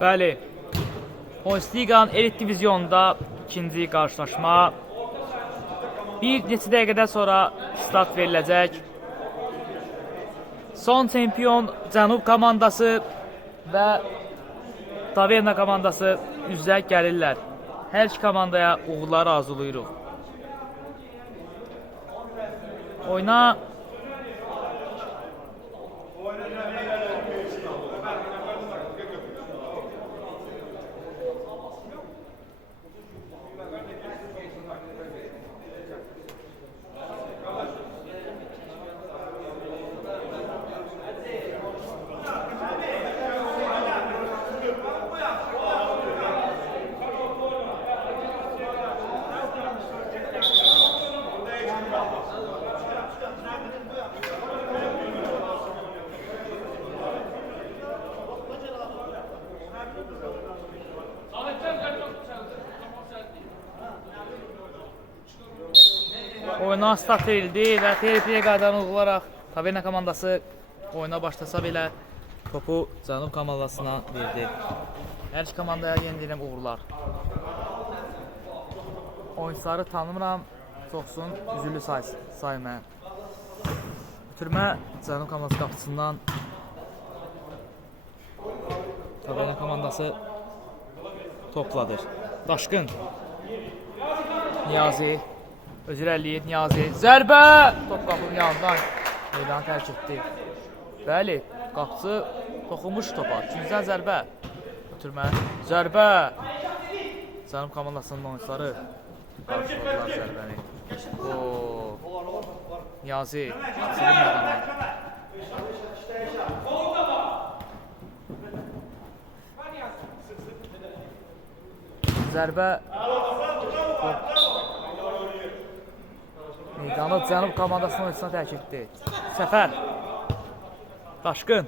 Bəli, Bundesliqanın elit divizionunda ikinci qarşılaşma bir neçə dəqiqədən sonra start veriləcək. Son çempion Cənub komandası və Taverna komandası üzrə gəlirlər. Hər iki komandaya uğurlar arzulayırıq. Oyna. Oyuna start verildi və TRP-yə qaydadan uyğularaq Taverna komandası oyuna başlasa belə topu Cənub komandasına verdi. Hər iki komandaya yeni deyirəm uğurlar. Oyuncuları tanımıram, çoxsun üzülü sayma. Bitirmə Cənub komandası qapısından Taverna komandası topladır. Daşqın Niyazi özür eləyir, Niyazi. Zərbə! Top qapının yanından meydanı tərk etdi. Bəli, qapıcı toxunmuş topa. İkinciden zərbə. Ötürmə. Zərbə! Cənub komandasının oyuncuları qarşıladılar zərbəni. Niyazi. Silir meydanı. Zərbə. Meydanı Cənub komandasının oyuncusuna tərk etdi. Səfər. Daşqın.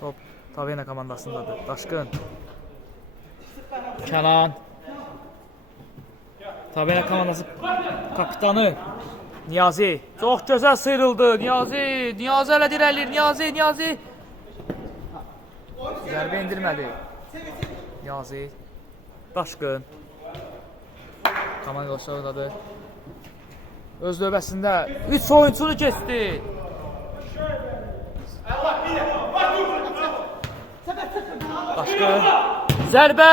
Top Taverna komandasındadır. Daşqın. Kənan. Taverna komandası kapitanı Niyazi. Çox gözəl sıyrıldı. Niyazi. Niyazi hələ dirəlir. Niyazi. Zərbə indirmədi. Niyazi. Daşqın. Komanda oynadı. Öz növbəsində 3 oyunçunu keçdi. Daşqın. Zərbə.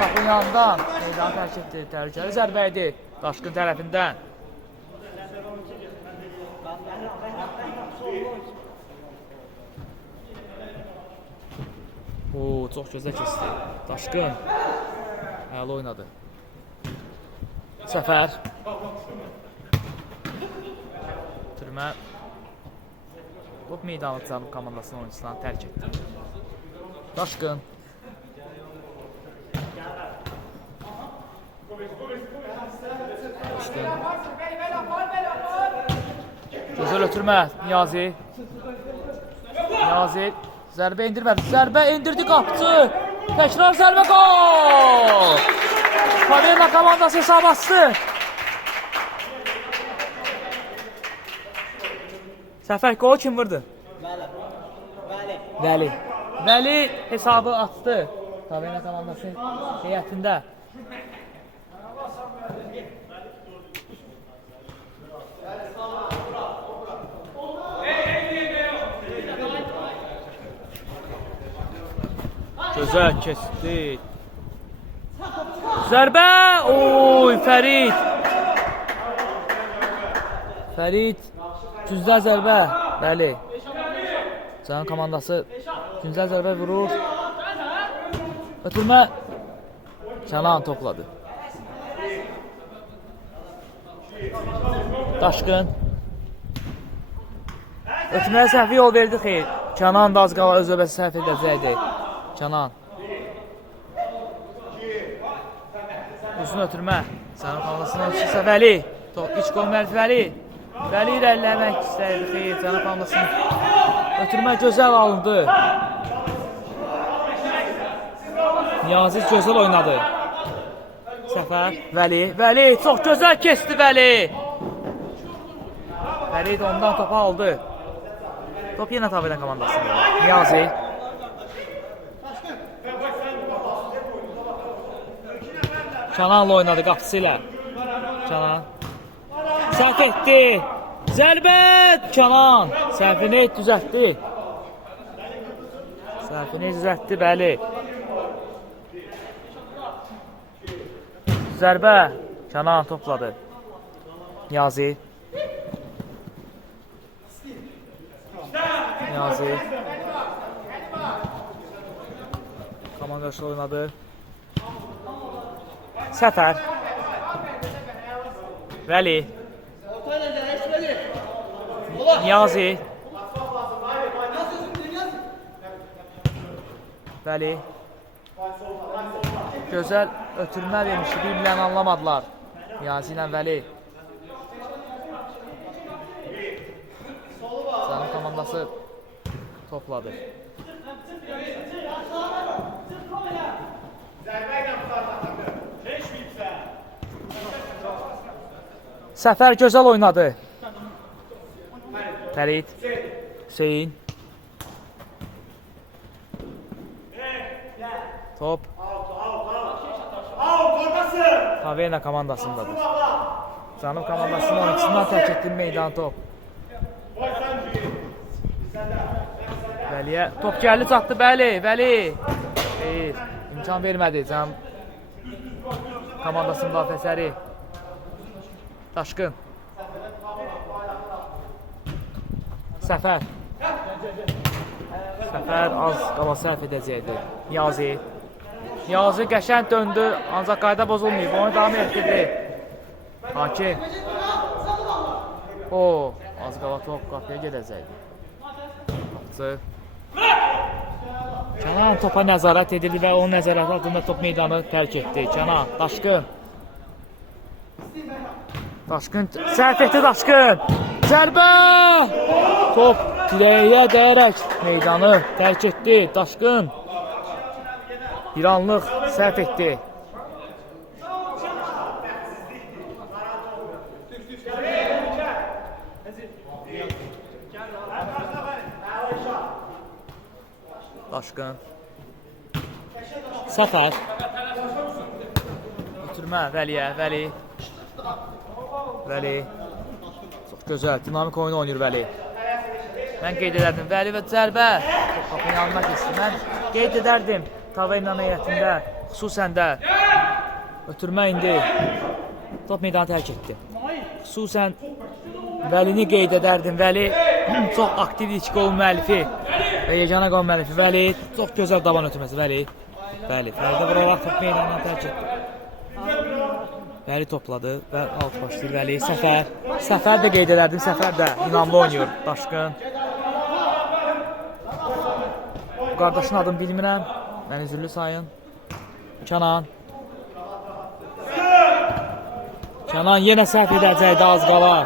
Qapının yanından meydanı tərk etdi. Təhlükəli zərbə idi Daşqın tərəfindən. Çox gözəl keçdi. Daşqın. Əla oynadı. Səfər. Türmə. Top meydanı Cənub komandasının oyuncusundan tərk etdi. Daşqın. Gözəl ötürmə. Niyazi. Zərbə indirmədi. Zərbə indirdi qapıcı. Təkrar zərbə gol. Taverna komandası hesab açdı. Səfər gol kim vurdu? Vəli hesabı açdı. Taverna komandası heyətində. Gözəl keçdi. Zərbə! Fərid. Güzdə zərbə. Bəli. Cənub komandası güzdə zərbə vurur. Ötürmə. Kənan topladı. Daşqın. Ötürməyə səhvi yol verdi xeyr. Kənan da az qala öz növbəsi səhv edəcəkdi. Kənan. Uzun ötürmə. Cənub komandasının oyuncusu Vəli. İç qol Vəli. Vəli irəliləmək istəyirdi xeyr. Cənub komandasının ötürmə gözəl alındı. Niyazi gözəl oynadı. Səfər, Vəli, çox gözəl keçdi Vəli. Fərid ondan topu aldı. Top yenə Tavayla komandasında. Niyazi. Cananla oynadı qapısı ilə. Canan. Səhv etdi. Zərbə! Canan. Səhvini düzəltdi. Səhvini düzəltdi, bəli. Zərbə. Canan topladı. Niyazi. Niyazi. Komanda qarşı oynadı. Səfər. Vəli. Niyazi. Vəli. Gözəl ötürmə vermişdi, bir-birlərini anlamadılar. Niyazi ilə Vəli. Sənin komandası topladı. Səfər gözəl oynadı. Fərid. Hüseyin. Top. Tavayla komandasındadır. Canım komandasının oyuncusundan tərk etdiğim meydan top. Vəliyə top gəldi çatdı, bəli, Vəli. Xeyr, imkan vermədi canım komandasının müdafiəçiləri. Daşqın. Səfər. Səfər az qala səhv edəcəkdi. Niyazi. Niyazi qəşəng döndü, ancaq qayda bozulmayıb, onu davam etdirdi. Hakim. O, az qala top qapıya gedəcəkdi. Qapıcı. Canan topa nəzarət edildi və onun nəzarəti altında top meydanı tərk etdi. Canan, Daşqın. Daşqın, səhv etdi Daşqın. Zərbə! Top direğe dəyərək meydanı tərk etdi. Daşqın. Bir anlıq səhv etdi. Daşqın. Səfər. Ötürmə Vəliyə, Vəli. Vəli. Çox gözəl, dinamik oyun oynayır Vəli. Mən qeyd edərdim, Vəli və zərbə. Topun yanına keçdi. Mən qeyd edərdim Tavayla heyətində, xüsusən də ötürmə indi. Top meydanı tərk etdi. Xüsusən Vəlini qeyd edərdim. Vəli çox aktiv ilk qol müəllifi və yeganə qol müəllifi. Vəli çox gözəl daban ötürməsi. Vəli. Bəli, Fərdə vuraraq top meydanından tərk etdi. Vəli topladı və alt başlayır Vəli. Səfər. Səfər də qeyd edərdim. Səfər də inamlı oynayır. Daşqın. Bu qardaşın adını bilmirəm. Mən üzürlü sayın. Canan. Canan yenə səhv edəcəkdi az qala.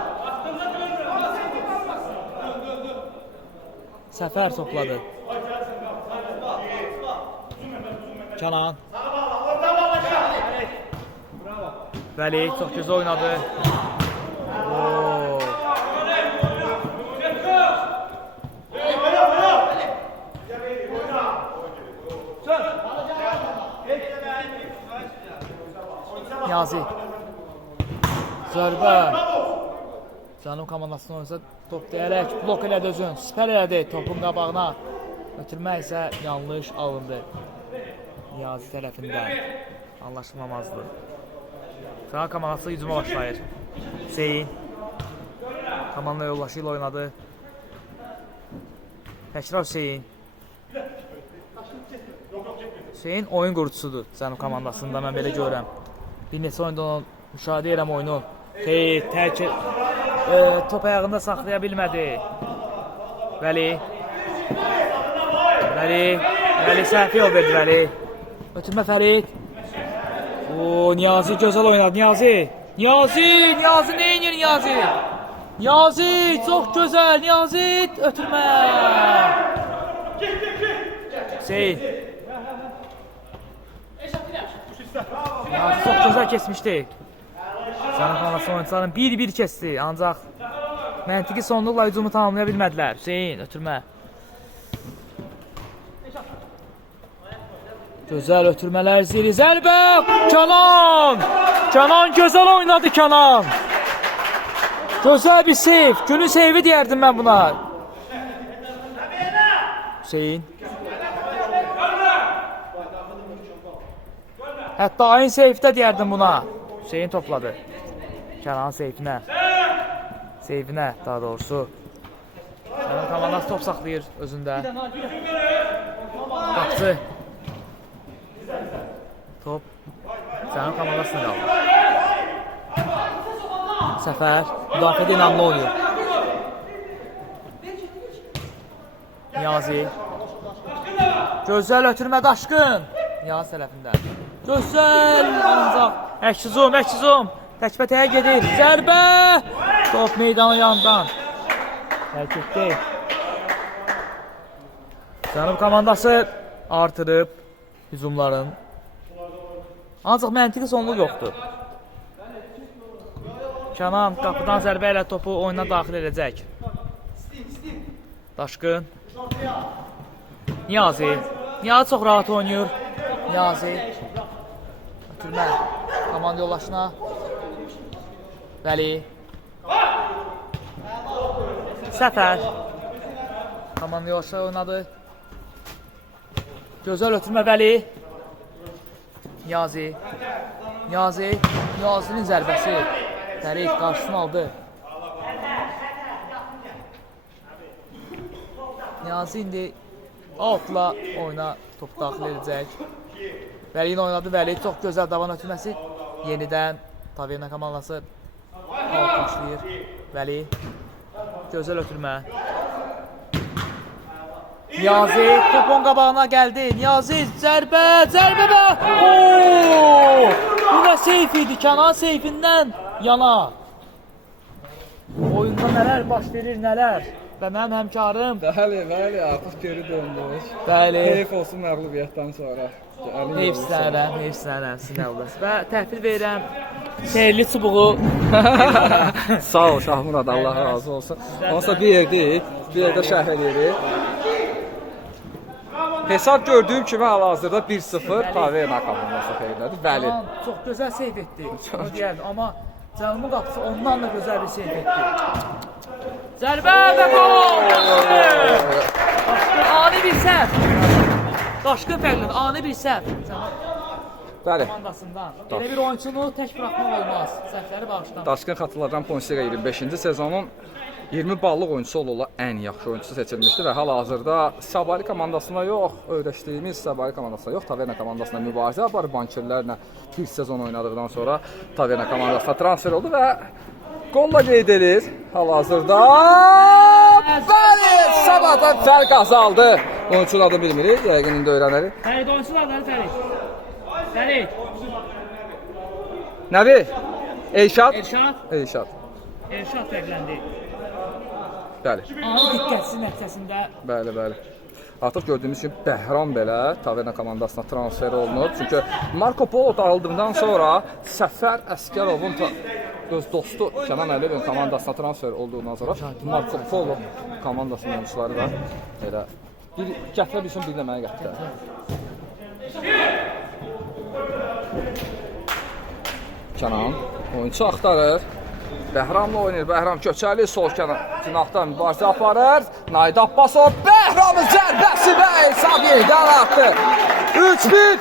Səfər topladı. Canan. Vəli çox gözəl oynadı. Niyazi. Zərbə. Canım komandasının oynasa top deyərək blok elədi özün. Süper elədi topun qabağına. Ötürmək isə yanlış alındı. Niyazi tərəfində anlaşılmamazdı. Canım komandası hücuma başlayır. Hüseyin. Komanda yoldaşı ilə oynadı. Təkrar Hüseyin. Hüseyin oyun qurucusudur canım komandasında, mən belə görürəm. Bir neçə oyunda onu müşahidə edirəm oyunu. Xeyr, top ayağında saxlaya bilmədi. Vəli. Vəli səhv yol verdi Vəli. Ötürmə Fərid. Niyazi gözəl oynadı. Niyazi nə edir Niyazi? Niyazi çox gözəl. Niyazi ötürmə. Hüseyin. Niyazi çox gözəl kesmişdi. Canım komandası oyuncuların 1-1 kesti. Ancaq Məntiqi sonluqla hücumu tamamlaya bilmədilər. Hüseyin ötürmə. Gözəl ötürmələr ziri. Zərbə! Kənan! Kənan gözəl oynadı Kənan. Gözəl bir seyv. Günün seyvi deyərdim mən buna. Hüseyin. Hətta ayın seyfdə deyərdim buna. Hüseyin topladı. Kənan seyfinə. Seyfinə daha doğrusu. Kənan komandası top saxlayır özündə. Qapısı. Top. Kənan komandasına qaldı. Səfər. Müdafiədə inamlı oynayır. Niyazi. Gözəl ötürmə Daşqın. Niyazi tərəfində. Gözəl ancaq. Əksizum. Təkbətəyə gedir. Zərbə. Top meydana yandan. Hərəkətdə. Cənub komandası artırıb hücumların. Ancaq məntiqi sonluq yoxdur. Kənan qapıdan zərbə ilə topu oyuna daxil edəcək. Daşqın. Niyazi. Niyazi çox rahat oynayır. Niyazi. Ötürmə. Komanda yoldaşına. Vəli. Səfər. Komanda yoldaşı oynadı. Gözəl ötürmə Vəli. Niyazi. Niyazinin zərbəsi. Tərif qarşısını aldı. Niyazi indi altla oyuna top daxil edəcək. Vəli'nin oynadı. Vəli çox gözəl davan ötürməsi. Yenidən Taverna komandası alt başlayır. Vəli. Gözəl ötürmə. Niyazi topun qabağına gəldi. Niyazi zərbə bə. Bu nə seyf idi? Kənan seyfindən yana. Oyunda nələr baş verir, nələr. Və mənim həmkarım. Bəli, artıq geri döndük. Bəli. Heyf olsun məğlubiyyətdən sonra. Heyfsənərəm, sizin əvvəls. Və təhvil verirəm. Seyirli çubuğu. Sağ ol Şahmurad, Allah razı olsun. Onsa bir yerdə şərh edirik. Hesab gördüyüm kimi hal-hazırda 1-0 Taverna komandası xeyirlədir. Bəli. Çox gözəl seyf etdi. Onu deyərdim. Amma Cənumun qapısı ondan da gözəl bir seyf etdi. Zərbə və gol! Daşqın ani bir səhv. Daşqın fərqlidir, ani bir səhv. Bəli. Komandasından. Elə bir oyunçunu tək buraxmaq olmaz. Səhvləri bağışlamaq. Daşqın xatırladan Ponsiqa 25-ci sezonun 20 ballıq oyuncusu olaraq ən yaxşı oyuncusu seçilmişdi və hal-hazırda Sabari komandasına yox, öyrəşdiyimiz Sabari komandasına yox, Taverna komandasına mübarizə aparıb bankirlərlə bir sezon oynadıqdan sonra Taverna komandasına transfer oldu və golla qeyd edir. Hal-hazırda bəli, Sabahdan fərq azaldı. Oyunçunun adını bilmirik, yəqin indi öyrənərik. Fərid oyunçunun adını Fərid. Nəvi? Elşad fərqləndi. Bəli. Ani diqqətsiz nəticəsində. Bəli. Artıq gördüyümüz kimi Bəhram belə Taverna komandasına transfer olunub. Çünki Marco Polo dağıldıqdan sonra Səfər Əsgərovun öz dostu Kənan Əliyevin komandasına transfer olduğundan sonra Marco Polo komandasının oyunçuları da elə bir gətirə bilsin, bir də mənə gətirə. Kənan oyuncu axtarır. Bəhramla oynayır. Bəhram Köçəli sol cinahdan mübarizə aparır. Naid Abbasov Bəhramın zərbəsi və hesab yenidən artdı. 3-1.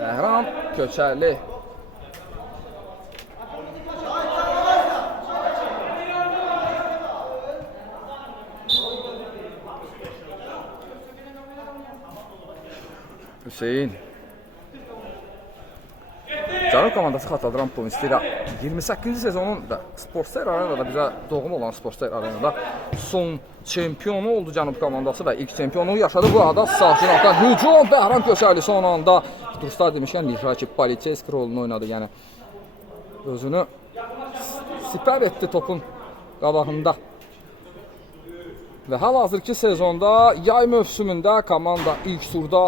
Bəhram Köçəli. Hüseyin. Cənub komandası xatırladıran Ponsiqa 28-ci sezonun da Sportster Arenada bizə doğum olan Sportster Arenada son çempionu oldu Cənub komandası və ilk çempionu yaşadı. Bu arada sağ cinahdan hücum Bəhram Köçəli son anda Durstlar demişkən Rakip Poliçeyski rolunu oynadı. Yəni özünü sipər etdi topun qabağında. Və hal-hazırki sezonda yay mövsümündə komanda ilk turda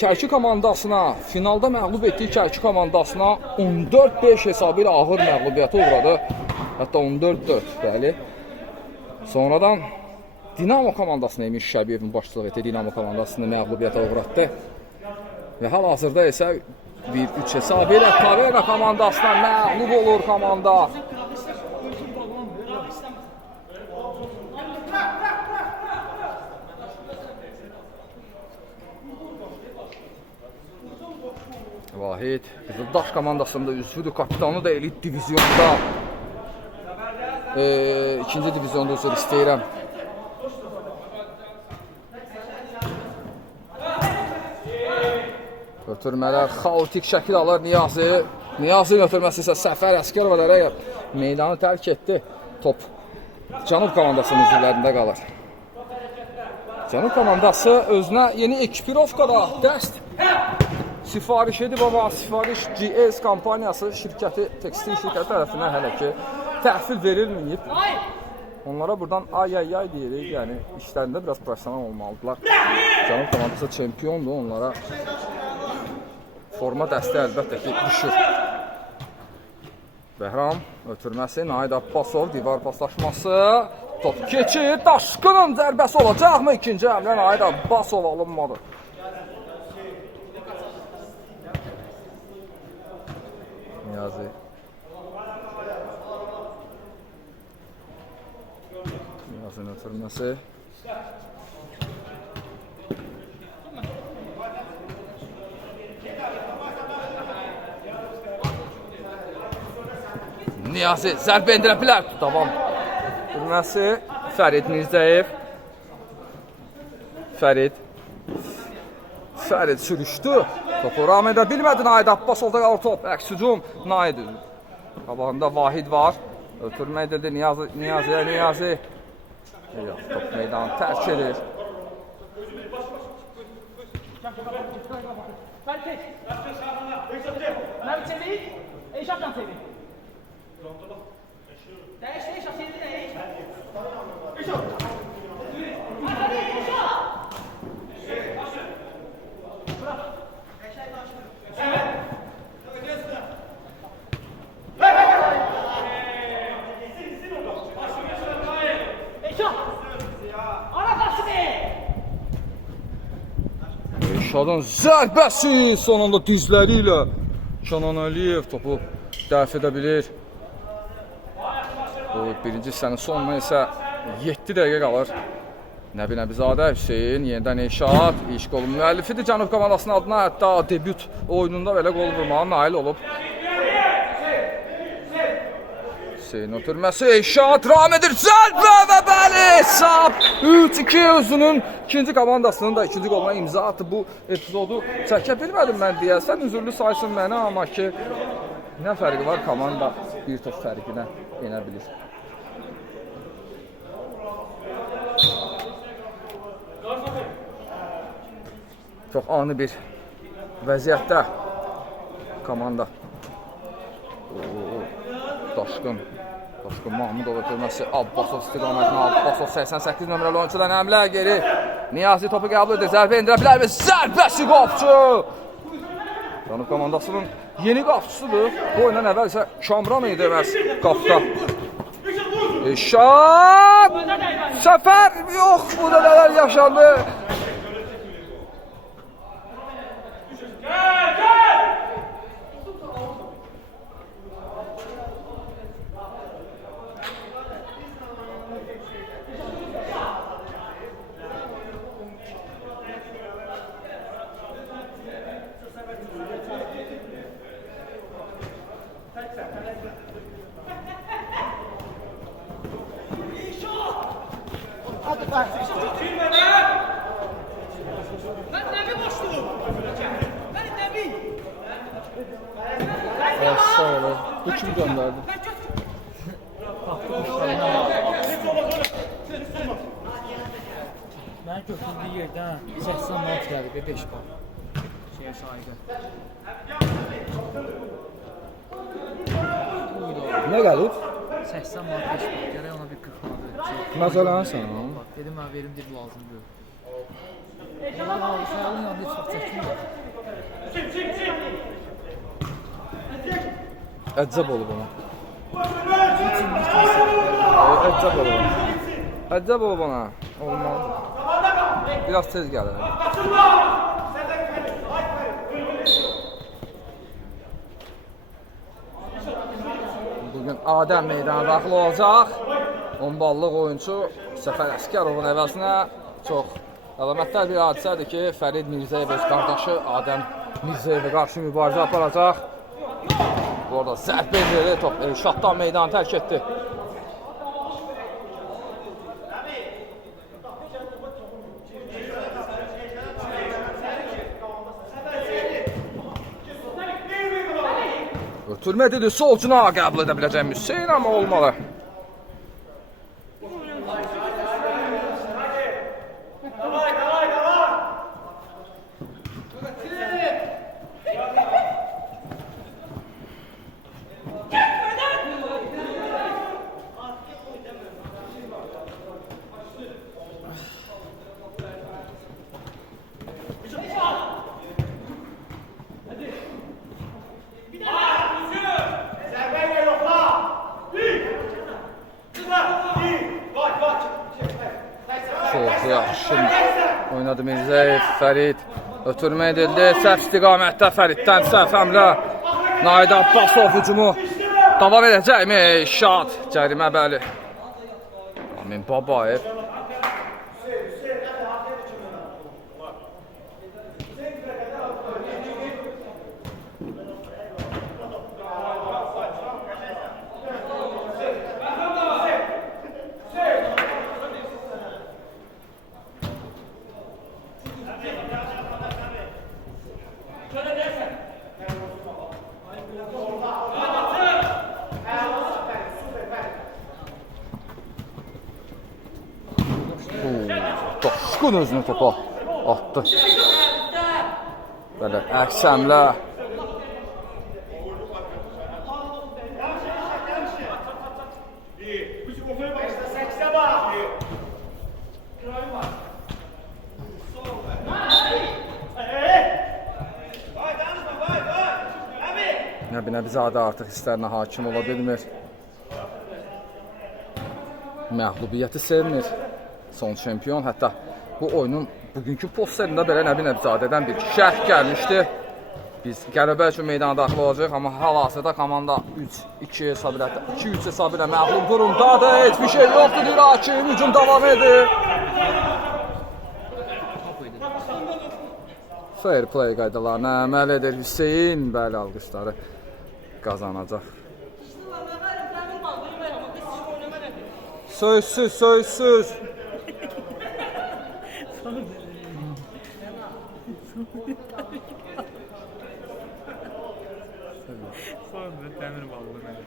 Kərki komandasına, finalda məğlub etdiyi Kərki komandasına 14-5 hesabı ilə ağır məğlubiyyətə uğradı. Hətta 14-4, bəli. Sonradan Dinamo komandasına Emin Şişəbiyevin başçılıq etdiyi Dinamo komandasını məğlubiyyətə uğratdı. Və hal-hazırda isə 1-3 hesabı ilə Taverna komandasına məğlub olur komanda. Vahid Qızıldaş komandasında üzvüdür, kapitanı da elit divizyonda. İkinci divizyonda üzr istəyirəm. Ötürmələr xaotik şəkil alır Niyazi. Niyazinin ötürməsi isə Səfər Əsgərovələrə meydanı tərk etdi. Top Cənub komandasının üzvlərində qalır. Cənub komandası özünə yeni ekipirovkada dəst sifariş edib, amma sifariş GS kampaniyası şirkəti, tekstil şirkəti tərəfindən hələ ki təhvil verilməyib. Onlara buradan ay deyirik, yəni işlərində biraz profesional olmalıdırlar. Cənub komandası çempiondur, onlara forma dəstəyi əlbəttə ki düşür. Bəhram ötürməsi, Nahid Abbasov, divar paslaşması, top keçir, Daşqının zərbəsi olacaqmı? İkinci həmlə Nahid Abbasov alınmadı. Niyazi. Niyazinin ötürməsi. Niyazi zərbə endirə bilər. Davam. Ötürməsi. Fərid Mirzəyev. Fərid sürüşdü. Topu ram edə bilmədi Nahid Abbasovda qalır top. Əks hücum Nahid. Qabağında Vahid var. Ötürmə edirdi Niyazi. Top meydanı tərk edir. Şadan zərbəsi sonunda dizləri ilə Kənan Əliyev topu dəf edə bilir. Bu birinci hissənin sonuna isə 7 dəqiqə qalır. Nəbi Nəbizadə, Hüseyin, yenidən Eşad, iş qolun müəllifidir Cənub komandasının adına, hətta debüt oyununda belə qol vurmağa nail olub. Hüseyin ötürməsi, Eşad ram edir, zərbə və bəli, sap 3-2 özünün ikinci komandasının da ikinci qoluna imza atdı. Bu epizodu çəkə bilmədim mən deyəsən, üzürlü saysın mənə, amma ki nə fərqi var, komanda bir top fərqinə yenə bilir. Çox ani bir vəziyyətdə komanda. Daşqın Mahmudov ötürməsi, Abbasov istiqamətini, Abbasov 88 nömrəli oyuncudan həmlə geri. Niyazi topu qəbul edir, zərbə endirə bilər və zərbəsi qapçı. Cənub komandasının yeni qapçısıdır. Bu oyundan əvvəl isə Kamran idi məhz qapda. Eşad! Səfər! Yox, burada nələr yaşandı? Sağ olun. Bu kim gönderdi? Mən götürdüyü yerdən 80 manat gəldi, 5 bal. Şeyə sahibi. Nə gəlib? 80 manat 5 bal. Gərək ona bir 40 manat verim. Məzələnsən. Dedim mən verim, dedi lazım deyil. Sağolun yanında heç vaxt çəkmir. Əcəb olub ona. Əcəb olub ona. Əcəb olub ona. Olmaz. Biraz tez gəlir. Bugün Adəm meydana daxil olacaq. 10 ballıq oyuncu Səfər Əsgərovun əvəzinə çox əlamətdar bir hadisədir ki, Fərid Mirzəyev öz qardaşı Adəm Mirzəyevə qarşı mübarizə aparacaq. Bu arada zərbə endirdi, top Elşaddan meydanı tərk etdi. Ötürmə dedi, solcuna qəbul edə biləcək Hüseyn, amma olmalı. Çox yaxşı oynadı Mirzəyev, Fərid ötürmə edildi, səhv istiqamətdə Fəriddən səhv həmlə. Naid Abbasov hücumu davam edəcəkmi? Şad, cərimə bəli. Amin Babayev. Daşqın özünü topa atdı. Belə əks həmlə. Nəbinəbizadə artıq hisslərinə hakim ola bilmir. Məğlubiyyəti sevmir. Son şampiyon, hətta bu oyunun bugünkü posterində belə Nəbinəbizadədən bir şərh gəlmişdi. Biz qələbə üçün meydana daxil olacaq, amma hal-hazırda komanda 2-3 hesabı ilə məğlub durumdadır. Heç bir şey yoxdur, deyir hakim, hücum davam edir. Fair play qaydalarına əməl edir Hüseyn, bəli, alqışları qazanacaq. Sözsüz, sözsüz. Sonra dəmir bağlı mənə.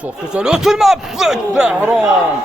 Çok güzel ötürme Behram.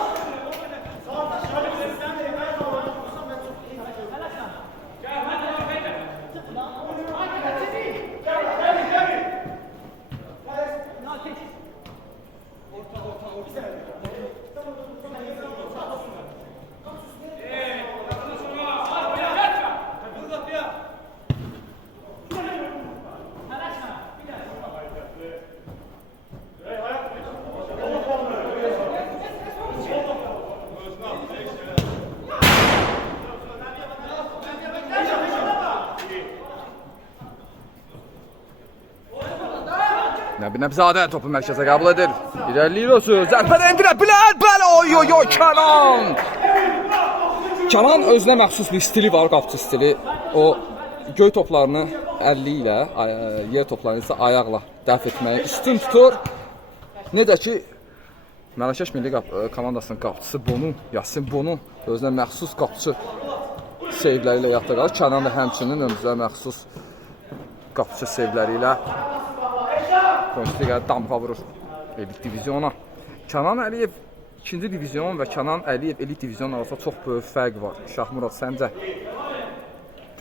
Nəbinəbzadə topu mərkəzə qəbul edir. İrəliyir özü. Zərbədə endirə bilər. Bəli, oy, Kənan. Kənan özünə məxsus bir stili var, qapçı stili. O göy toplarını əlli ilə, yer toplarını isə ayaqla dəf etməyi üstün tutur. Necə ki Mərəkəş Milli komandasının qapıçısı Bonu, Yasin Bonu özünə məxsus qapıçı sevləri ilə yadda qalır. Kənan da həmçinin özünə məxsus qapıçı sevləri ilə Bundesliqaya damğa vurur elit divizyona. Kənan Əliyev 2-ci divizyon və Kənan Əliyev elit divizyon arasında çox böyük fərq var. Şahmurad, səncə?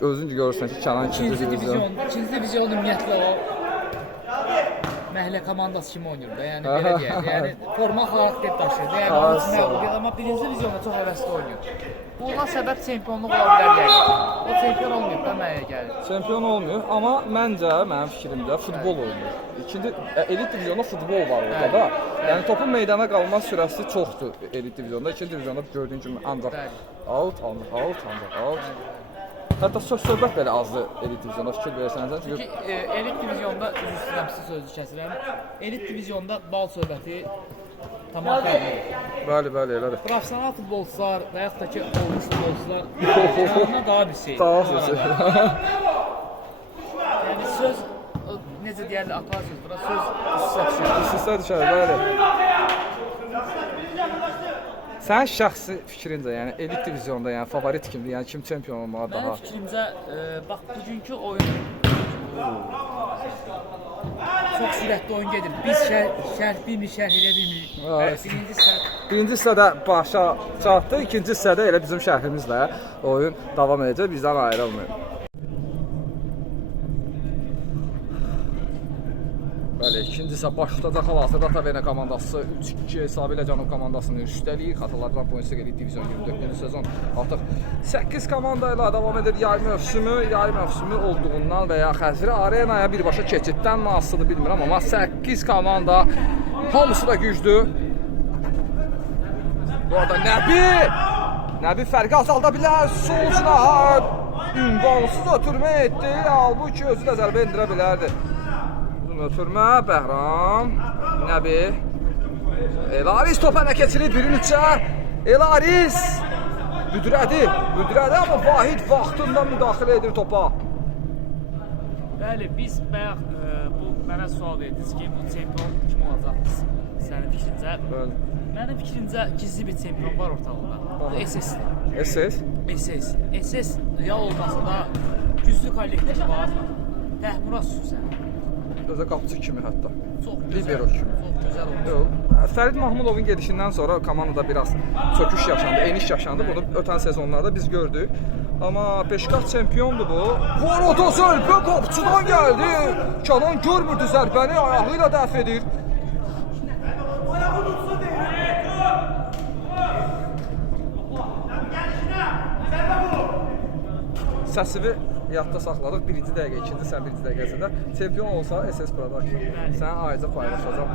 Özün görürsən ki, Kənan 2-ci divizyon. 2-ci divizyon ümumiyyətlə o məhəllə komandası kimi oynayır da, yəni belə deyək. Yəni forma xarakter daşıyır. Yəni məğlubiyyət, amma 1-ci divizionda çox həvəsli oynayır. Buna səbəb çempionluq ola bilər yəni. O çempion olmuyor da mənə gəlir. Çempion olmuyor, amma məncə, mənim fikrimdə futbol oynayır. İkinci elit divizionda futbol var orada da. Yəni topun meydana qalma sürəsi çoxdur elit divizionda. İkinci divizionda gördüyün kimi ancaq out. Hətta söhbət belə azdır elit divizionda, fikir versənizə. Çünki elit divizionda, üzr istəyirəm, sizin sözü kəsirəm. Elit divizionda bal söhbəti tamam fərqlidir. Bəli, elədir. Professional futbolçular və yaxud da ki, olmuş futbolçular ondan daha bir şey. Daha söz. Yəni söz, necə deyərlər, atar söz, bura söz istəşir. İstəsə düşər, bəli. Sənin şəxsi fikrincə, yəni elit divizionda, yəni favorit kimdir? Yəni kim çempion olmağa daha? Mənim fikrimcə, bax bugünkü oyun çox sürətli oyun gedir. Biz şərh bilmir, şərh edə bilmirik. Birinci hissədə başa çatdı, ikinci hissədə elə bizim şərhimizlə oyun davam edəcək, bizdən ayrılmayın. Bəli, ikinci hissə başlayacaq. Hal-hazırda Taverna komandası 3-2 hesabı ilə Cənub komandasını üstələyir. Xatırladılan Bundesliqa elit divizyon 24-cü sezon artıq 8 komanda ilə davam edir. Yay mövsümü olduğundan və ya Xəzri Arenaya birbaşa keçiddən nasıldır bilmirəm, amma 8 komanda hamısı da güclü. Bu arada Nəbi fərqi azalda bilər. Sol cinahar ünvansız ötürmə etdi. Halbuki özü də zərbə endirə bilərdi. Ötürmə, Bəhram, Nəbi, Elaris top ələ keçirir, 1-3-ə, Elaris büdrədi, amma Vahid vaxtında müdaxilə edir topa. Bəli, biz bayaq bu mənə sual verdiniz ki, bu çempion kim olacaq sənin fikrincə? Bəli. Mənim fikrincə gizli bir çempion var ortalıqda. Bu SS-dir. SS real olmasında güclü kollektiv var. Təhmurat xüsusən. Özə qapıcı kimi hətta. Çox Libero kimi. Çox gözəl oldu. Fərid Mahmudovun gedişindən sonra komandada biraz çöküş yaşandı, eniş yaşandı. Bunu ötən sezonlarda biz gördük. Amma Beşiktaş çempiondur bu. Vorota zərbə qapıcıdan gəldi. Kənan görmürdü zərbəni, ayağı ilə dəf edir. Səsivi yadda saxladıq. 1-ci dəqiqə, 2-ci sən 1-ci dəqiqəsində çempion olsa SS Production sənə ayrıca paylaşacaq.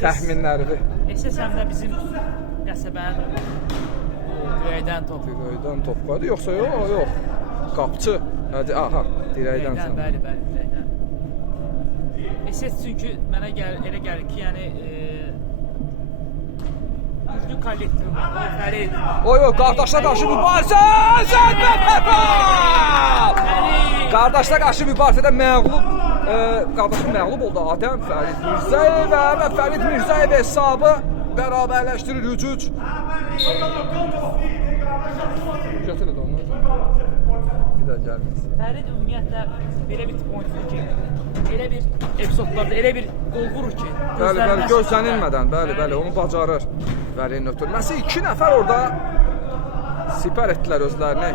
Təxminlərini. SS həm də bizim qəsəbənin dirəkdən top. Dirəkdən top qoydu, yoxsa yox. Qapçı. Aha, dirəkdən sən. Bəli, dirəkdən. SS çünki mənə elə gəlir ki, yəni güclü kollektiv var. Fərid. Qardaşla qarşı mübarizə! Zərbə Pəpal! Qardaşla qarşı mübarizədə qardaşı məğlub oldu Adəm Fərid Mirzəyevə və Fərid Mirzəyev hesabı bərabərləşdirir 3-3. Götürün onu. Bir də gəlməsin. Fərid ümumiyyətlə belə bir tip oyuncudur ki, elə bir epizodlarda elə bir qol vurur ki, bəli, gözlənilmədən, bəli, onu bacarır. Vəliyin ötürməsi 2 nəfər orada sipər etdilər özlərini.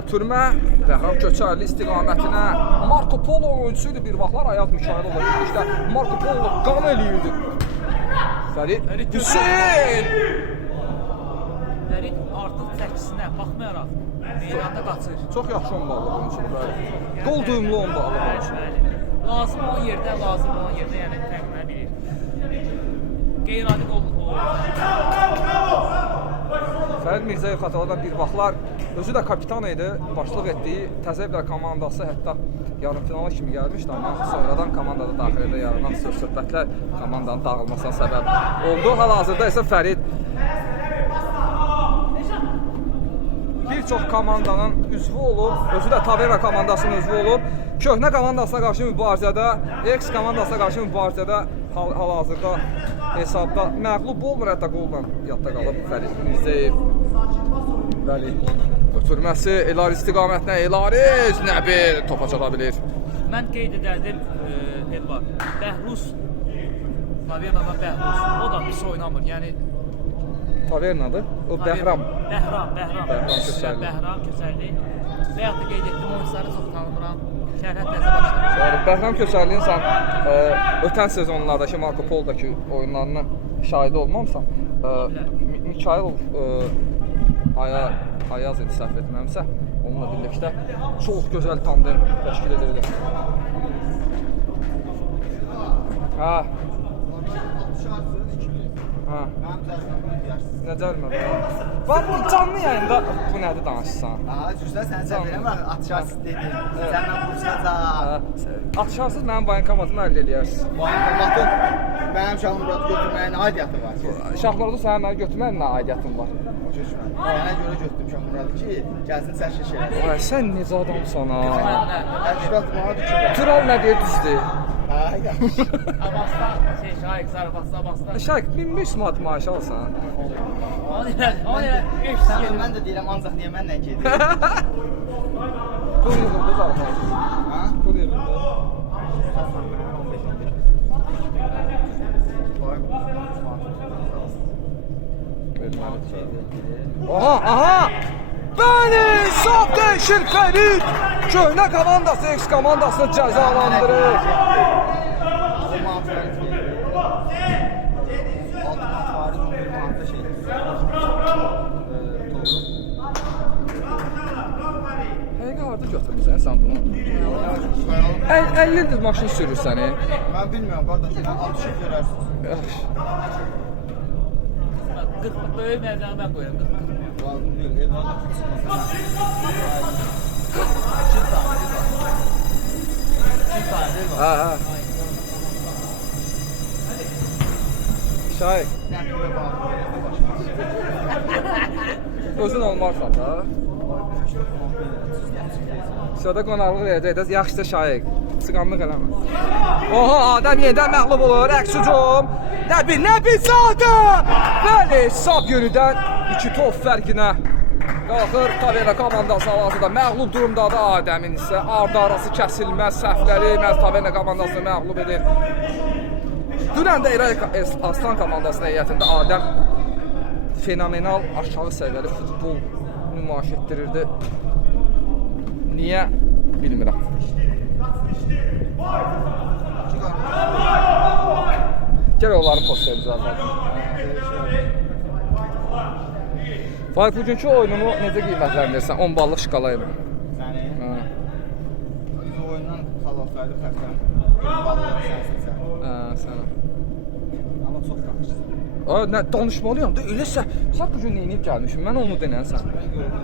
Ötürmə, Bəhram Köçərli istiqamətinə. Marco Polo oyuncusuydu bir vaxtlar, Ayaz Mikailova birlikdə. Marco Polo qan eləyirdi. Fərid Hüseyn! Fərid artıq çəkisinə baxmayaraq meydanda qaçır. Çox yaxşı onbalı oyuncudur, bəli. Qol duyumlu onbalı oyuncudur. Lazım olan yerdə, yəni təxminə bilir. Qeyri-adi qol olur. Fərid Mirzəyev xatırladan bir vaxtlar özü də kapitan idi, başlıq etdiyi Təzəvlər komandası hətta yarımfinala kimi gəlmişdi, amma sonradan komandada daxilində yaranan söhbətlər komandanın dağılmasına səbəb oldu. Hal-hazırda isə Fərid bir bir çox komandanın üzvü olub, özü də Taverna komandasının üzvü olub. Köhnə komandasına qarşı mübarizədə, X komandasına qarşı mübarizədə hal-hazırda hesabda məğlub olmur, hətta qolla yadda qalıb Fərid Mirzəyev. Bəli, ötürməsi Elariz istiqamətinə, Elariz nə bir topa çata bilir. Mən qeyd edərdim Elvar. Bəhruz Tavernadan Bəhruz. O da pis oynamır. Yəni Tavernadır. O Bəhram. Bəhram Köçərli. Bəhram Köçərli. Və yaxud da qeyd etdim oyunçuları çox tanımıram. Şərhət təzə başlamış. Yəni Bəhram Köçərli insan ötən sezonlardakı Marco Polo'dakı oyunlarına şahid olmamısan. Mikhailov Ayaz idi səhv etməmsə, onunla birlikdə çox gözəl tandem təşkil edirdi. Hə. Hə. Nə cəlmə bə? Bax, bu canlı yayında bu nədir danışsan? Cüzdə sən səfərəm var, atışarsız dedim. Sənlə vuruşacaq. Atışarsız mənim bayankomatımı əldə eləyərsiz. Bayankomatın mənim Şahmuradı götürməyin aidiyyatı var. Şahmuradı sənin mənə götürməyin nə aidiyyatın var? Sənə görə götürdüm Şahmuradı ki, gəlsin çəkiliş eləsin. Ay, sən necə adamsan ha? Təşkilat mənə düşür. Tural nə deyir düzdür? Hə, yaxşı. Abasdan Şahik Sarabasdan Abasdan. Şahik 1500 manat maaş alsan. Onu elə Mən də deyirəm, ancaq niyə mənlə gedir? Pul yığıldı zaten. Ha? Pul yığıldı. Aha! Bəli, saf dəyişir Fərid! Köhnə komandası X komandasını cəzalandırır. Həqiqə harada götürmüsən sən bunu? 50 ildir maşın sürürsən. Mən bilmirəm, qardaş, sən atışı görərsiniz. Yaxşı. 40 böyük məbləği mən qoyuram. Lazım deyil, elvada Hə. Şahik. Özün olmarsan da. Şurada qonaqlıq edəcəkdir. Yaxşıca Şahik. Çıxanlıq eləmə. Oha, Adəm yenidən məğlub olur. Əks hücum. Nəbi Zadə. Bəli, sab yönüdən 2 top fərqinə qalxır. Taverna komandası hal-hazırda məğlub durumdadır. Adəmin isə ardı-arası kəsilməz səhvləri məhz Taverna komandasını məğlub edir. Dünən də İray Aslan komandasının heyətində Adəm fenomenal aşağı səviyyəli futbol nümayiş etdirirdi. Niyə? Bilmirəm. Gəl onların posteri düzəldir. Faiq, bugünkü oyununu necə qiymətləndirirsən? 10 ballıq şkala ilə. Səni? Hə. Biz o oyundan xalaqsaydı xərfən. Ballar sənsin. Hə, sənə. Amma çox danışsın. Ay, nə danışmalıyam da eləsə. Sən bu gün nə edib gəlmişsən? Mən onu denənsən. Mən gördüm.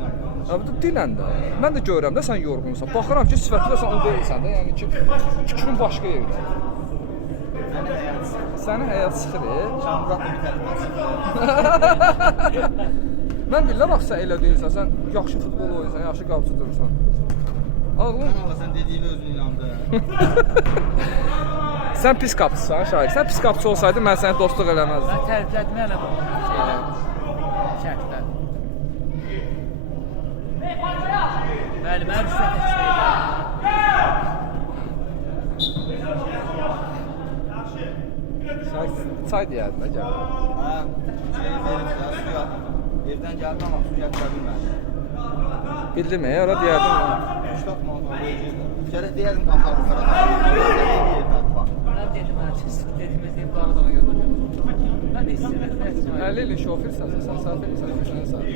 Abi dinən də. Mən də görürəm də sən yorğunsan. Baxıram ki, sifətində sən o deyilsən də. Yəni ki, fikrin başqa yerdə. Sənin həyat sıxır. Şahmurat da bir tərəfdən sıxır. Mən bilirəm bax sən elə deyilsən. Sən yaxşı futbol oynayırsan, yaxşı qapıcı durursan. Ağlım. Amma sən dediyinə özün inandı. Sən pis qapıcısan, Şahik. Sən pis qapıcı olsaydın mən sənə dostluq eləməzdim. Mən təriflədim elə bu. Şərtdən. Bəli, mən rüşvət etmişəm. Şahik çay deyərdin də gəl. Hə, suya. Evdən gəldim amma su gətirə bilmədim. Bildim, ora deyərdin. 3-4 manat verəcəydim. Gərək deyərdim qapalı qara. Mən dedim, mən dediyimiz deyib qaradağa görmüşəm. Mən də istəyirəm. 50 ilin şoförsən, sən səhv edirsən, düşünən səhv.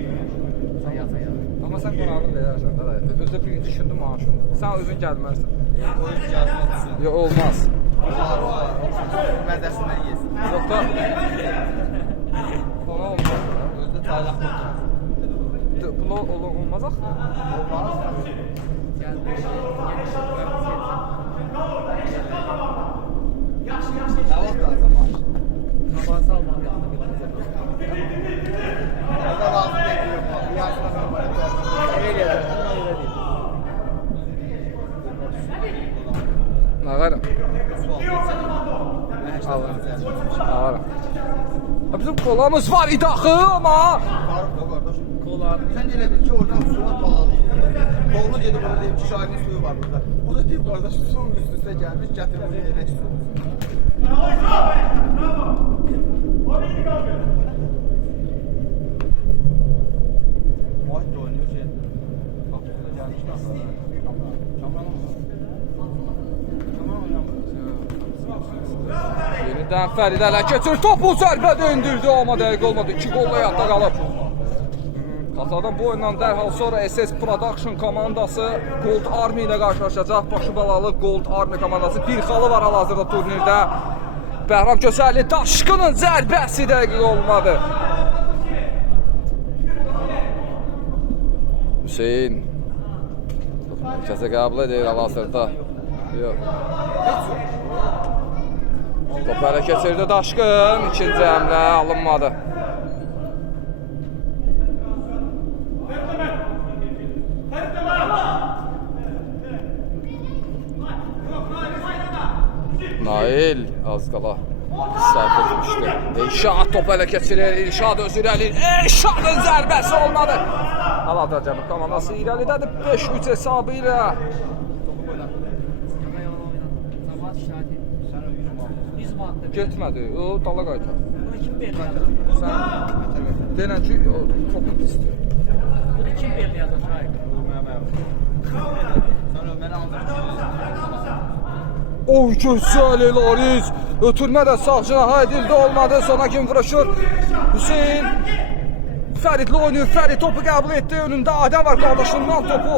Sən yaz. Amma sən qonağını verərsən də. Özdə bir gün düşündüm maaşın. Sən özün gəlmərsən. Oyun gəlsin. Yox, olmaz. Var. Məzdəsindən yesin. Yox da ona olmaz. Özdə taylaxda oturur. Buna olmaz axı. Olmaz. Nə vaxt lazım maaş? Sabahı almaq Orada lazım deyil. Yarısına mən bana kolamız var idi axı, amma Faruk da qardaş. Kola. Sən elə bil ki, oradan suya balalı. Oğlu gedib ona deyib ki, şahidin suyu var burada. O da deyib qardaş, suyun üstüne gəlmiş, gətirmiş yerə su. Muayit de oynuyor şey. Bak burada gelmiş de aslında. Kamran mı? Kamran oynamır. Yenidən Fərid ələ keçir, topu zərbə döndürdü, amma dəqiq olmadı. 2 golla yadda qalıb. Xatadan bu oyundan dərhal sonra SS Production komandası Gold Army ilə qarşılaşacaq. Başı balalı Gold Army komandası. Bir xalı var hal-hazırda turnirdə. Bəhram Kösəlli Daşqının zərbəsi dəqiq olmadı. Hüseyin mərkəzə qəbul edir hal-hazırda. Yox. Top hələ keçirdi Daşqın. İkinci həmlə alınmadı. Nail az qala səhv etmişdi. İrşad top hələ keçirir. İrşad öz irəlir. İrşadın zərbəsi olmadı. Hal-hazırda Cəbir komandası irəlidədir 5-3 hesabı ilə. Getmədi. O dala qaytar. Sən denən ki, o topu pisdir. Kim belli yazar Şahid? Sen Ömer'i aldın. Oy gözəl Elariz. Ötürmə də sağ cinaha edildi, olmadı. Sonra kim vuruşur? Hüseyin Fəridlə oynayır. Fərid topu qəbul etdi. Önündə Adəm var qardaşından topu.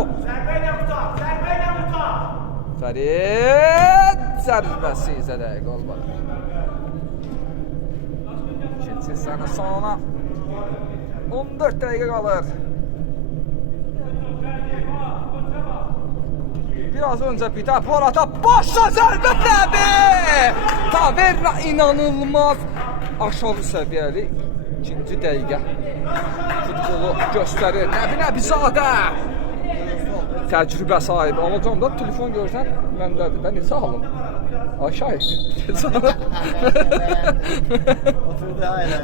Fərid zərbəsi isə dəqiq olmadı. İkinci sənə sonuna 14 dəqiqə qalır. Biraz önce biter. Bu arada başla zərbə nəbi! Taverna inanılmaz aşağı səviyyəli ikinci dəqiqə futbolu göstərir. Nəbizadə təcrübə sahibi. Alacam da telefon görsən məndədir. Mən necə alım? Aşağı. Oturdu aynen.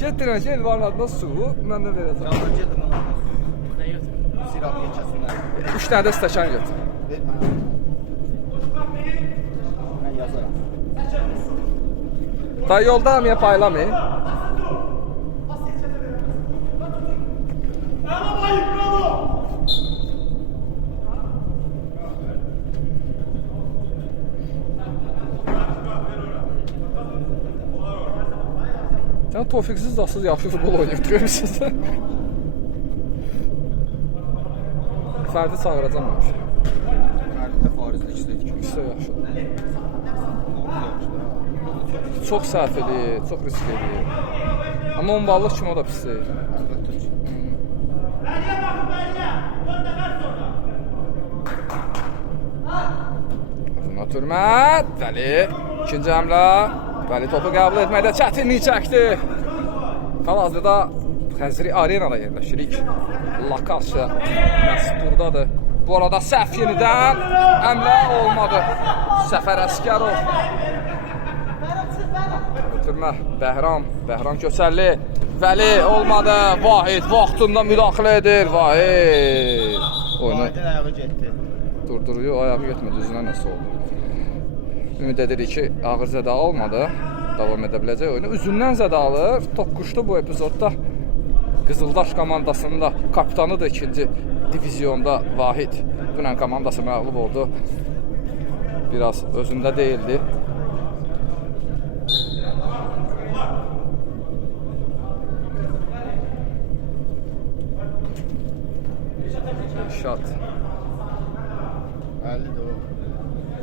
Getirən şey Elvarın adına su, mən də verəcəm. Kamran gedim ona. Ne yok? Sirap geçesinler. 3 dənə də stəkan götür. Verme. Ben yazarım. Da yolda hamıya paylamayın. Sən tofiqsiz dasız yaxşı futbol oynayıb görürsünüz. Fərdi çağıracam olmuş. Fərddə Farizdə ikisi də iki. İkisi də yaxşıdır. Onu da yaxşıdır. Çox səhv edir, çox risk edir. Amma 10 ballıq kimi o da pis deyil. Türmət, Vəli, ikinci həmlə. Vəli topu qəbul etməkdə çətinlik çəkdi. Hal-hazırda Xəzri Arenada yerləşirik. Lakasya məhz buradadır. Bu arada səhv yenidən həmlə olmadı. Səfər Əskərov. Ötürmə, Bəhram Kösəlli. Vəli olmadı. Vahid vaxtında müdaxilə edir. Vahid. Oyunu Vahidin ayağı getdi. durduruyor, ayağı getmədi, üzünə nəsə oldu. Ümid edirik ki, ağır zədə olmadı. Davam edə biləcək oyunu. Üzündən zədə alır. Toqquşdu bu epizodda. Qızıldaş komandasında kapitanıdır 2-ci divizyonda Vahid. Dünən komandası məğlub oldu. Biraz özündə deyildi. Şat. 50 də o.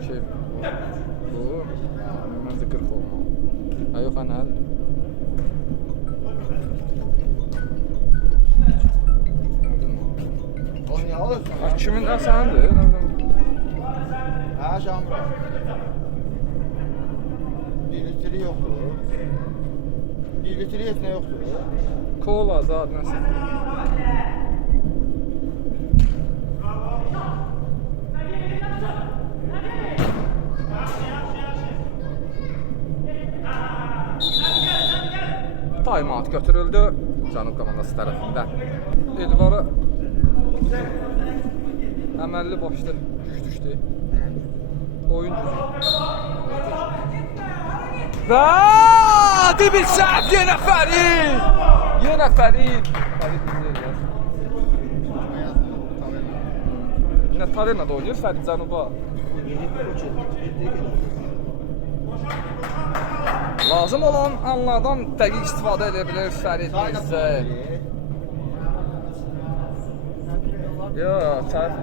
Şey, bu məncə 40 olmalı. Ha, yox, hani 50. O niyə alırsan? Ha, kimin də səndir? Nə bilim. Hə, Şamil. Bir litri yoxdur. Bir litri heç nə yoxdur. Kola zad nəsə. Taymat götürüldü Cənub komandası tərəfindən. Elvarı əməlli başlı güc düşdü. Oyun gücü. Və bir səhv yenə Fərid. Yenə Fərid. Fərid izləyir. Yine Taverna'da oynuyor Fərid Cənuba. Lazım olan anlardan dəqiq istifadə edə bilir Fərid bizə. Yo, çarpı.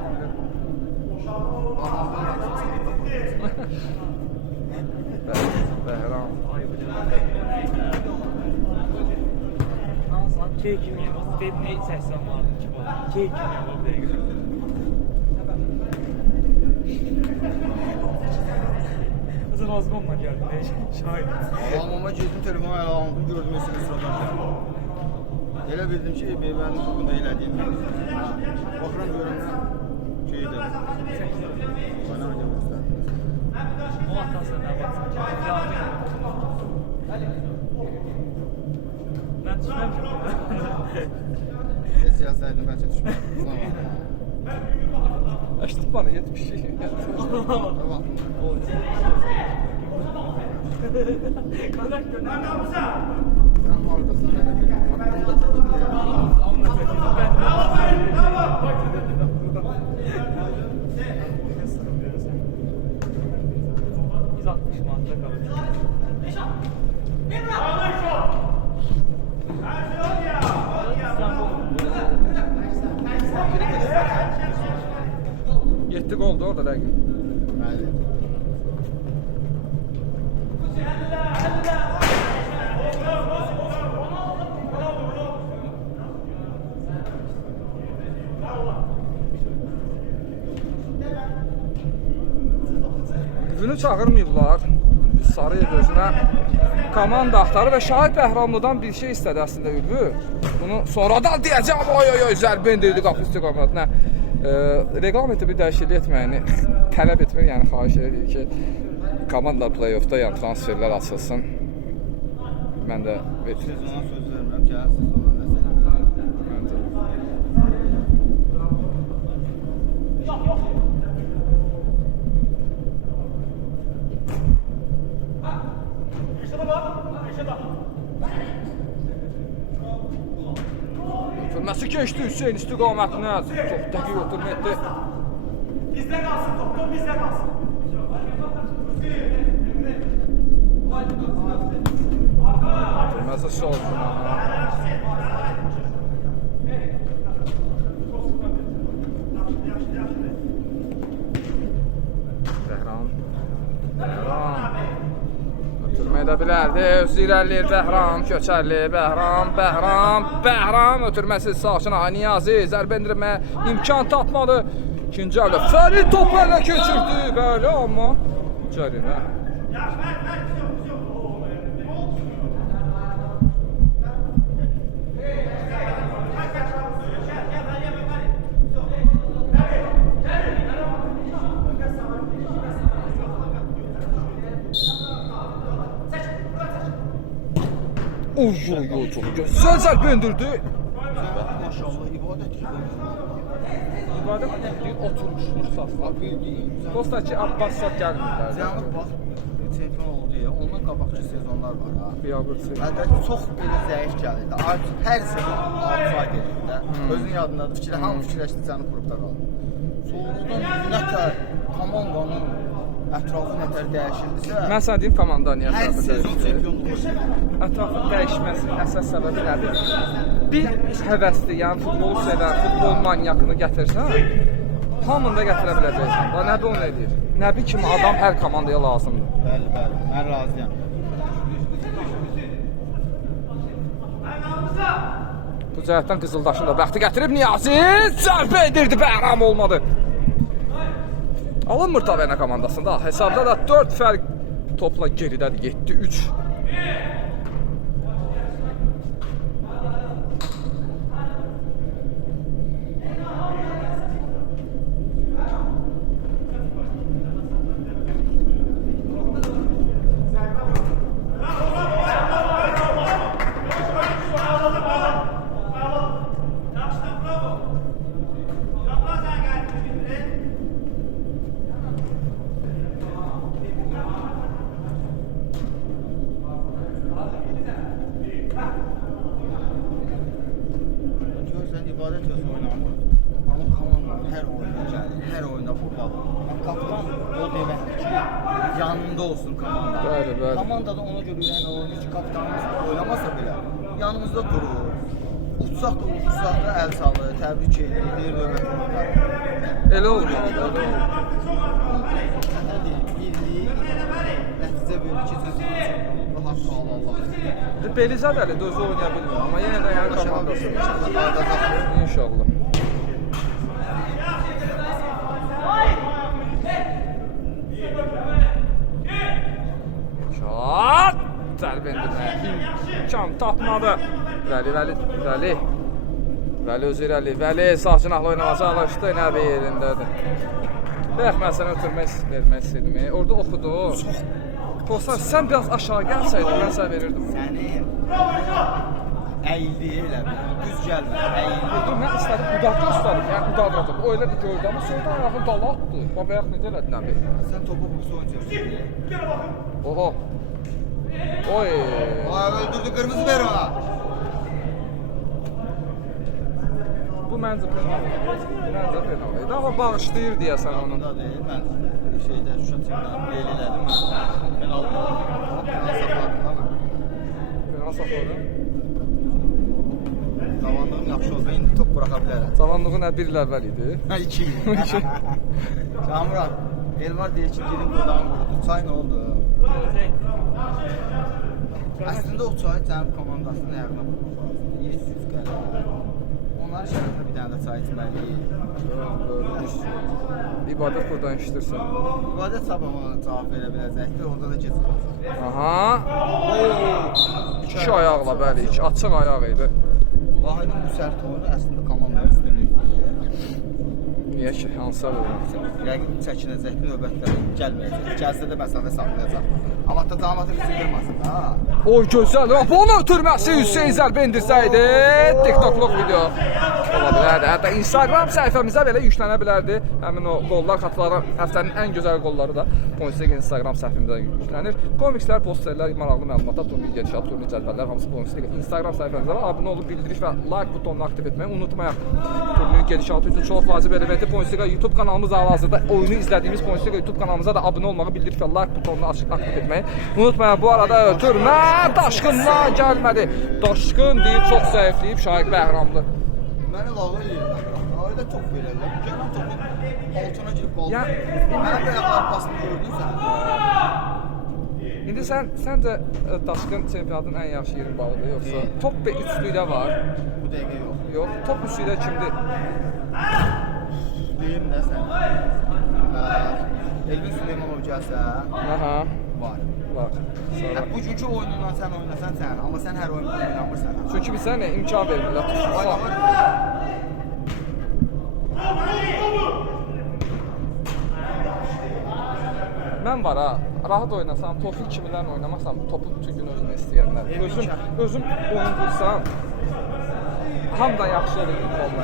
Bəhram. Keyif kimi yapalım. Ben ne seçsem vardı ki bana. Keyif kimi yapalım diye gördüm. Hazır Azman'la geldi. Şahit. Almama girdim, telefonu ələ aldım, gördüm SMS sıradan gəldi. Elə bildim ki, mənim bugün elə deyim. Baxıram görürəm, şeydə. Bana oynamışlar. O atasına baksın. Ben düşmemişim. Ne siyasaydım bence düşmüşüm. Açtık bana 70 şey. Tamam. Kadak gönder. Ben oradasın elə bildim. Bunu da tuttum ya. Biz 60 mantıda kalır. Yetti goldu orada dəqiq. Bəli. Günü çağırmayıblar. Sarıyev özünə komanda axtarır və Şahid Bəhramlıdan bir şey istədi əslində Ülvü. Bunu sonradan deyəcəm, oy zərbə indirdi qapı istiqamətlə. Reglamenti bir dəyişiklik etməyini tələb etmək, yəni xahiş edirik ki, komanda play-offda yəni transferlər açılsın. Mən də Sezona söz vermirəm, gələn sezona nəsə. Ötürməsi keçdi Hüseyin istiqamətinə. Çox dəqiq ötürmə etdi. Bizde kalsın, toplam bizde kalsın. Ötürməsi solcuna. Bəhram. Ötürmə edə bilərdi. Özü irəliləyir Bəhram. Köçərli Bəhram. Ötürməsi sağçına Niyazi. Zərbə endirmə imkan tapmadı. İkinci əvlə Fərid topu ələ keçirdi. Bəli, amma cərimə. Oy, çox gözəl zərbə endirdi. Maşallah ibadət edir. İbadət deyir, oturmuş safla. Dosta ki, Abbas sat gəlmirlər. Cənab bax, çempion oldu ya, ondan qabaqçı sezonlar var ha. Biabırçı. Əlbəttə çox belə zəif gəlirdi. Hər sezon outside edirdi də. Özünün yadındadır, hamı fikirləşdi Cənub qrupda qaldı. Sonradan nətər komandanın ətrafı nətər dəyişirdisə, Mən sənə deyim komanda niyə hər ətrafı sezon dəyişdi. çempionluq. Ətrafın dəyişməsinin əsas səbəbi nədir? Bir həvəsli, yəni futbolu sevən, futbol manyakını gətirsən, hamını da gətirə biləcəksən. Da Nəbi onu edir. Nəbi kimi adam hər komandaya lazımdır. Bəli, mən razıyam. Bu cəhətdən Qızıldaşın da bəxti gətirib Niyazi zərbə edirdi, Bəhram olmadı. Alınmır Taverna komandasında. Hesabda da 4 fərq topla geridədir. 7-3. İbadət öz oynamır. Amma komandanın hər oyuna gəlir, hər oyuna burdadır. Kapitan o deməkdir ki, yanında olsun komanda. Bəli, bəli. Komanda da ona görə ürəklə oynayır ki, kapitanımız oynamasa belə yanımızda durur. Uçsaq da uçsaq da əl salır, təbrik edir, deyir növbəti oyunda. Elə olmalı. Birliyi nəticə verir ki, bu haqqı Allah. Belizad Əli də özü oynaya bilmir, amma yenə də yəni komandası. İnşallah. Şat! Zərbə endirməyə imkan tapmadı. Vəli özü irəli. Vəli sağ cinahla oynamağa çalışdı, nə bir yerindədir. Bəx, mən sənə ötürmək vermək istədim. Orada oxudu. Olsan, sən biraz aşağı gəlsəydin, mən sənə verirdim. Sənin əyildi elə bir, düz gəlmə, əyildi. Dur, mən istədim, budaqda istədim, yəni budaqda. O elə bir gördü, amma sonra ayağını dala atdı. Babayaq necə elədin abi? Sən topu buksa oynayacaksın. Oho. Oy. Ay, öldürdü, qırmızı ver ona. Bu məncə penaltı. Məncə penaltı. Amma bağışlayır deyəsən onu. Onda deyil, mən şeydə Şuşatçıqdan qeyd elədim. Mən aldım, penal saxladım da mən. Penal saxladım. Zavandığım yaxşı olsa, indi top buraxa bilərəm. Zavandlığı nə bir il əvvəl idi? Hə, 2 il. Kamran, Elmar deyir ki, gedin qodağını vurdu. Çay nə oldu? Əslində o çayı sənin komandasının ayağına vurmaq lazımdır. 700 qələ. Onları şərəflə bir dənə də çay içməliyik. İbadət buradan işitirsən. İbadət sabah ona cavab verə biləcəkdir, orada da gec qalacaq. Aha. İki ayaqla, bəli, iki açıq ayaq idi. Vahidin bu sərt oyunu əslində komandanın üstünlüyüdür. Niyə ki, hansısa verir? Rəqib çəkinəcəkdir, növbətlər gəlməyəcək. Gəlsə də məsafə saxlayacaq. Amma da cəmaata bizi verməsin, ha? Oy, gözəl. Bunu ötürməsi Hüseyn zərbə endirsəydi, TikTok-luq video ola bilərdi. Hətta Instagram səhifəmizə belə yüklənə bilərdi. Həmin o qollar, xatları, həftənin ən gözəl qolları da Pointsliq Instagram səhifəmizə yüklənir. Komikslər, posterlər, maraqlı məlumatlar, turnir gedişat, turnir cədvəllər hamısı Pointsliq Instagram səhifəmizə var. Abunə olub, bildiriş və like butonunu aktiv etməyi unutmayaq. Turnir gedişatı üçün çox vacib elementdir. Pointsliq YouTube kanalımız hal-hazırda oyunu izlədiyimiz Pointsliq YouTube kanalımıza da abunə olmağı, bildiriş və like butonunu aktiv etməyi unutmayaq. Bu arada ötürmə Daşqınla gəlmədi. Daşqın deyib, çox zəifləyib, Şahiq Bəhramlı. Məni lağa eləyirlər. Ayda top verirlər. Gələn topun altına girib qaldı. Ya, Mənim ayaqlar basını gördün sən. İndi səncə Daşqın çempionatın ən yaxşı 20 balıdır, yoxsa top və üçlükdə var? Bu dəqiqə yox. Yox, top üçlükdə kimdir? Deyim də sən. Elvin Süleymanov gəlsə, Aha, var. var. Sonra. Bugünkü oyunundan sən oynasan sən, amma sən hər oyunda oynamırsan. Çünki bizə nə imkan vermirlər. Mən var ha, rahat oynasam, Tofiq kimilərlə oynamasam, topu bütün gün özümə istəyərlər. Özüm oyun qursam, hamıdan yaxşı olur futbolda.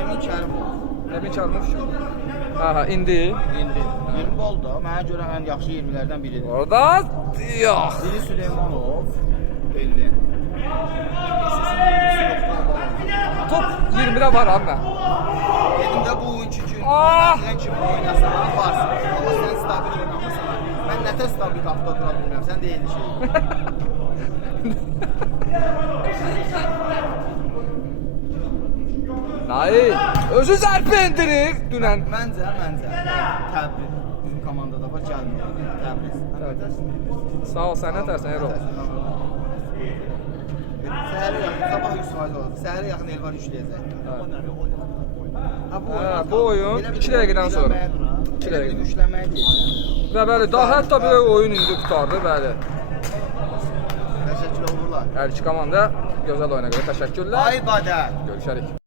Emin Kərimov. Emin Kərimov kim? Aha, indi. 20 gol da mənə görə ən yaxşı 20-lərdən biridir. Orada yox. Biri Süleymanov, Elvin. Top 20-də var amma. Dedim də bu oyuncu ki, Ah! sən kimi oynasan, varsın. Amma sən stabil oynamırsan. Mən nətə stabil qapıda dura bilmirəm, sən deyildi şey. Nail, özü zərbə endirir dünən. Məncə, Təbriz. Bizim komandada var, gəlmir. Təbriz. Sağ ol, sən nə tərsən Erol? Səhərə yaxın, sabah 100% olacaq. Səhərə yaxın Elvar yükləyəcək. Bu oyun 2 dəqiqədən sonra. 2 dəqiqə. Yüklənməyə deyil. Və bəli, daha hətta bir oyun indi qutardı, bəli. Təşəkkür olurlar. Hər iki komanda gözəl oyuna görə təşəkkürlər. Ay badər. Görüşərik.